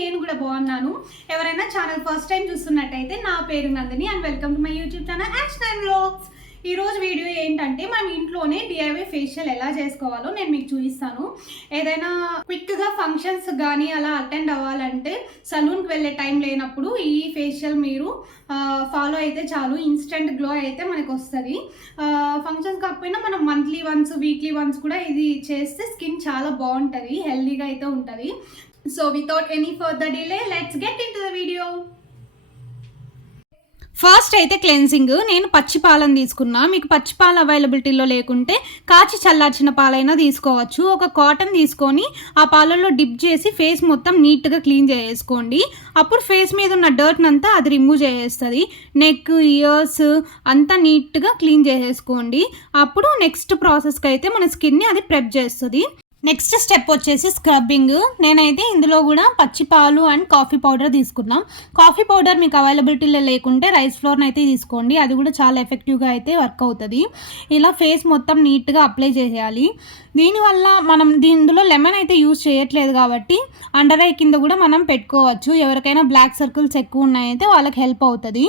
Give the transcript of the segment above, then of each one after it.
నేను కూడా బాగున్నాను. ఎవరైనా ఛానల్ ఫస్ట్ టైం చూస్తున్నట్టయితే నా పేరు Nandini and welcome to my YouTube channel action vlogs. ఈ రోజు వీడియో ఏంటంటే మనం ఇంట్లోనే డిఐవై ఫేషియల్ ఎలా చేసుకోవాలో నేను మీకు చూపిస్తాను. ఏదైనా క్విక్గా ఫంక్షన్స్ కానీ అలా అటెండ్ అవ్వాలంటే సలూన్కి వెళ్ళే టైం లేనప్పుడు ఈ ఫేషియల్ మీరు ఫాలో అయితే చాలు, ఇన్స్టెంట్ గ్లో అయితే మనకు వస్తుంది. ఫంక్షన్స్ కాకపోయినా మనం మంత్లీ వన్స్ వీక్లీ వన్స్ కూడా ఇది చేస్తే స్కిన్ చాలా బాగుంటుంది, హెల్దీగా అయితే ఉంటుంది. So without any further delay let's get in to the video. First అయితే క్లెన్సింగ్. నేను పచ్చి పాలను తీసుకున్నా. మీకు పచ్చి పాలు అవైలబిలిటీలో లేకుంటే కాచి చల్లార్చిన పాలైనా తీసుకోవచ్చు. ఒక కాటన్ తీసుకొని ఆ పాలల్లో డిప్ చేసి ఫేస్ మొత్తం నీట్గా క్లీన్ చేసుకోండి. అప్పుడు ఫేస్ మీద ఉన్న డర్ట్ని అంతా అది రిమూవ్ చేసేస్తుంది. నెక్, ఇయర్స్ అంతా నీట్గా క్లీన్ చేసేసుకోండి. అప్పుడు నెక్స్ట్ ప్రాసెస్కి అయితే మన స్కిన్ని అది ప్రెప్ చేస్తుంది. నెక్స్ట్ స్టెప్ వచ్చేసి స్క్రబ్బింగ్. నేనైతే ఇందులో కూడా పచ్చి పాలు అండ్ కాఫీ పౌడర్ తీసుకున్నాం. కాఫీ పౌడర్ మీకు అవైలబిలిటీలో లేకుంటే రైస్ ఫ్లోర్ని అయితే తీసుకోండి, అది కూడా చాలా ఎఫెక్టివ్గా అయితే వర్క్ అవుతుంది. ఇలా ఫేస్ మొత్తం నీట్గా అప్లై చేయాలి. దీనివల్ల మనం ఇందులో లెమన్ అయితే యూజ్ చేయట్లేదు కాబట్టి అండర్ ఐ కింద కూడా మనం పెట్టుకోవచ్చు. ఎవరికైనా బ్లాక్ సర్కిల్స్ ఎక్కువ ఉన్నాయైతే వాళ్ళకి హెల్ప్ అవుతుంది.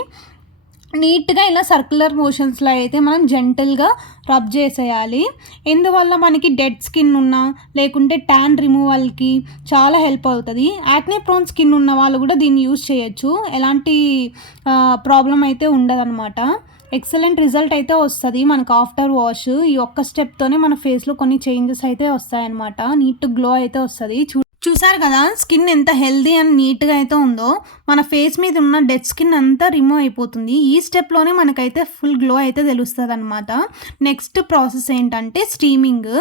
నీట్గా ఇలా సర్క్యులర్ మోషన్స్లో అయితే మనం జెంటల్గా రబ్ చేసేయాలి. ఇందువల్ల మనకి డెడ్ స్కిన్ ఉన్నా లేకుంటే ట్యాన్ రిమూవల్కి చాలా హెల్ప్ అవుతుంది. యాక్నే ప్రోన్ స్కిన్ ఉన్న వాళ్ళు కూడా దీన్ని యూజ్ చేయొచ్చు, ఎలాంటి ప్రాబ్లం అయితే ఉండదన్నమాట. ఎక్సలెంట్ రిజల్ట్ అయితే వస్తుంది మనకు ఆఫ్టర్ వాష్. ఈ ఒక్క స్టెప్తోనే మన ఫేస్లో కొన్ని చేంజెస్ అయితే వస్తాయన్నమాట. నీట్ గ్లో అయితే వస్తుంది. చూసారు కదా స్కిన్ ఎంత హెల్దీ అండ్ నీట్గా అయితే ఉందో. మన ఫేస్ మీద ఉన్న డెడ్ స్కిన్ అంతా రిమూవ్ అయిపోతుంది. ఈ స్టెప్లోనే మనకైతే ఫుల్ గ్లో అయితే తెలుస్తుంది అనమాట. నెక్స్ట్ ప్రాసెస్ ఏంటంటే స్టీమింగ్.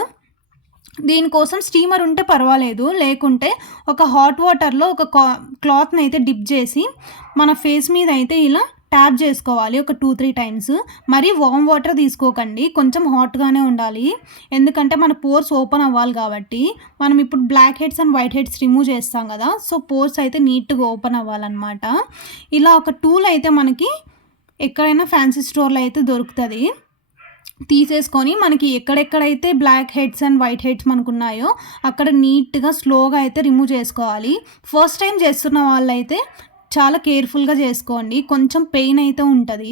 దీనికోసం స్టీమర్ ఉంటే పర్వాలేదు, లేకుంటే ఒక హాట్ వాటర్లో ఒక క్లాత్ని అయితే డిప్ చేసి మన ఫేస్ మీద అయితే ఇలా ట్యాప్ చేసుకోవాలి ఒక 2-3 టైమ్స్. మరి వామ్ వాటర్ తీసుకోకండి, కొంచెం హాట్గానే ఉండాలి. ఎందుకంటే మన పోర్స్ ఓపెన్ అవ్వాలి కాబట్టి. మనం ఇప్పుడు black heads and white heads remove చేస్తాం కదా, సో పోర్స్ అయితే నీట్గా ఓపెన్ అవ్వాలన్నమాట. ఇలా ఒక టూల్ అయితే మనకి ఎక్కడైనా ఫ్యాన్సీ స్టోర్లో అయితే దొరుకుతుంది. తీసేసుకొని మనకి ఎక్కడెక్కడైతే black heads and white heads మనకు ఉన్నాయో అక్కడ నీట్గా స్లోగా అయితే రిమూవ్ చేసుకోవాలి. ఫస్ట్ టైం చేస్తున్న వాళ్ళైతే చాలా కేర్ఫుల్గా చేసుకోండి, కొంచెం పెయిన్ అయితే ఉంటుంది.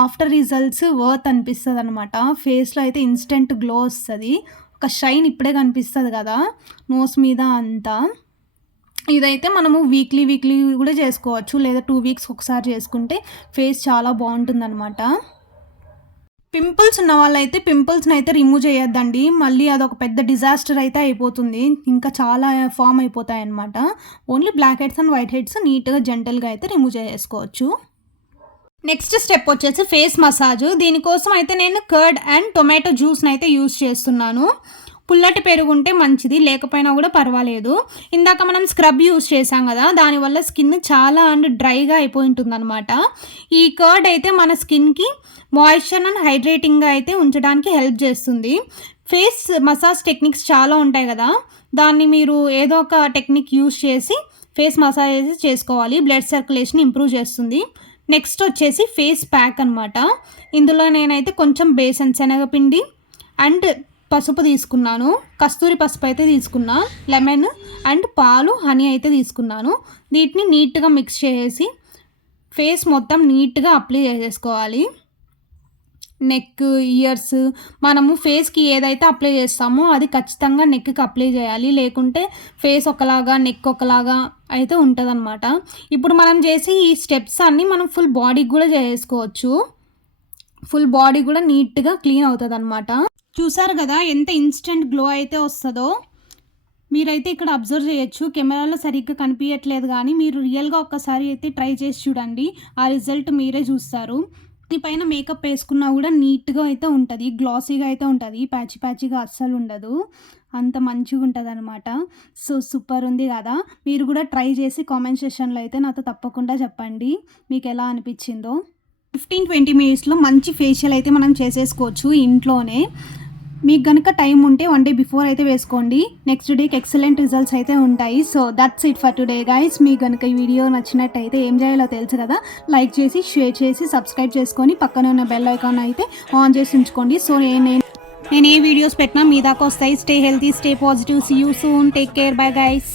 ఆఫ్టర్ రిజల్ట్స్ వర్త్ అనిపిస్తుంది అనమాట. ఫేస్లో అయితే ఇన్స్టెంట్ గ్లో వస్తుంది. ఒక షైన్ ఇప్పుడే కనిపిస్తుంది కదా నోస్ మీద అంతా. ఇదైతే మనము వీక్లీ కూడా చేసుకోవచ్చు, లేదా 2 వీక్స్ ఒకసారి చేసుకుంటే ఫేస్ చాలా బాగుంటుంది అనమాట. పింపుల్స్ ఉన్న వాళ్ళైతే పింపుల్స్ని అయితే రిమూవ్ చేయొద్దండి, మళ్ళీ అదొక పెద్ద డిజాస్టర్ అయితే అయిపోతుంది, ఇంకా చాలా ఫామ్ అయిపోతాయి అన్నమాట. Only black heads and white heads నీట్గా జెంటల్గా అయితే రిమూవ్ చేసుకోవచ్చు. నెక్స్ట్ స్టెప్ వచ్చేసి ఫేస్ మసాజ్. దీనికోసం అయితే నేను కర్డ్ అండ్ టొమాటో జ్యూస్ని అయితే యూజ్ చేస్తున్నాను. పుల్లటి పెరుగుంటే మంచిది, లేకపోయినా కూడా పర్వాలేదు. ఇందాక మనం స్క్రబ్ యూజ్ చేసాం కదా, దానివల్ల స్కిన్ చాలా అండ్ డ్రైగా అయిపోయి ఉంటుంది అనమాట. ఈ కర్డ్ అయితే మన స్కిన్కి మాయిశ్చర్ అండ్ హైడ్రేటింగ్గా అయితే ఉంచడానికి హెల్ప్ చేస్తుంది. ఫేస్ మసాజ్ టెక్నిక్స్ చాలా ఉంటాయి కదా, దాన్ని మీరు ఏదో ఒక టెక్నిక్ యూజ్ చేసి ఫేస్ మసాజ్ చేసుకోవాలి. బ్లడ్ సర్క్యులేషన్ ఇంప్రూవ్ చేస్తుంది. నెక్స్ట్ వచ్చేసి ఫేస్ ప్యాక్ అనమాట. ఇందులో నేనైతే కొంచెం బేసన్ శనగపిండి అండ్ పసుపు తీసుకున్నాను, కస్తూరి పసుపు అయితే తీసుకున్నా, లెమన్ అండ్ పాలు, హనీ అయితే తీసుకున్నాను. వీటిని నీట్గా మిక్స్ చేసి ఫేస్ మొత్తం నీట్గా అప్లై చేసేసుకోవాలి. నెక్, ఇయర్స్, మనము ఫేస్కి ఏదైతే అప్లై చేస్తామో అది ఖచ్చితంగా నెక్కి అప్లై చేయాలి, లేకుంటే ఫేస్ ఒకలాగా నెక్ ఒకలాగా అయితే ఉంటుందన్నమాట. ఇప్పుడు మనం చేసి ఈ స్టెప్స్ అన్నీ మనం ఫుల్ బాడీకి కూడా చేసుకోవచ్చు. ఫుల్ బాడీ కూడా నీట్గా క్లీన్ అవుతుంది అనమాట. చూసారు కదా ఎంత ఇన్స్టెంట్ గ్లో అయితే వస్తుందో. మీరైతే ఇక్కడ అబ్జర్వ్ చేయొచ్చు, కెమెరాలో సరిగ్గా కనిపించట్లేదు కానీ మీరు రియల్గా ఒక్కసారి అయితే ట్రై చేసి చూడండి, ఆ రిజల్ట్ మీరే చూస్తారు. దీనిపైన మేకప్ వేసుకున్నా కూడా నీట్గా అయితే ఉంటుంది, గ్లాసీగా అయితే ఉంటుంది, ప్యాచీగా అస్సలు ఉండదు, అంత మంచిగా ఉంటుంది అనమాట. సో సూపర్ ఉంది కదా. మీరు కూడా ట్రై చేసి కామెంట్ సెక్షన్లో అయితే నాతో తప్పకుండా చెప్పండి మీకు ఎలా అనిపించిందో. 15-20 మినిట్స్లో మంచి ఫేషియల్ అయితే మనం చేసేసుకోవచ్చు ఇంట్లోనే. మీకు కనుక టైం ఉంటే 1 డే బిఫోర్ అయితే వేసుకోండి, నెక్స్ట్ డేకి ఎక్సలెంట్ రిజల్ట్స్ అయితే ఉంటాయి. So that's it for today guys. మీకు కనుక ఈ వీడియో నచ్చినట్టయితే ఏం చేయాలో తెలుసు కదా, లైక్ చేసి షేర్ చేసి సబ్స్క్రైబ్ చేసుకొని పక్కనే ఉన్న బెల్ ఐకాన్ అయితే ఆన్ చేసి ఉంచుకోండి. సో నేను ఏ వీడియోస్ పెట్టినా మీ దాకా వస్తాయి. Stay healthy, stay positive, see you soon, take care, bye guys.